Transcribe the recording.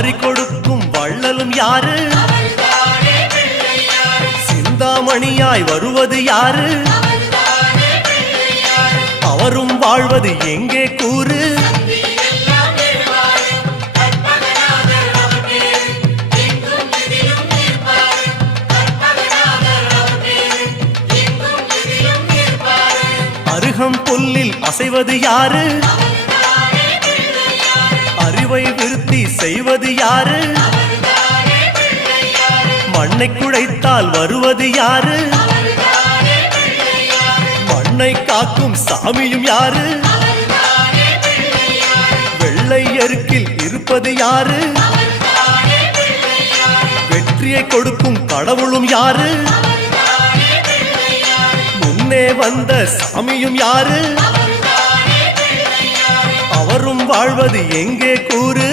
வாரி கொடுக்கும் வள்ளலும் யாரு? சிந்தாமணியாய் வருவது யாரு? அவரும் வாழ்வது எங்கே கூறு? அருகம் புல்லில் அசைவது யாரு? அறிவை விருத்தி செய்வது யாரு? மண்ணை குழைத்தால் வருவது யாரு? மண்ணை காக்கும் சாமியும் யாரு? வெள்ளை எருக்கில் இருப்பது யாரு? வெற்றியை கொடுக்கும் கடவுளும் யாரு? முன்னே வந்த சாமியும் யாரு? அவரும் வாழ்வது எங்கே கூறு?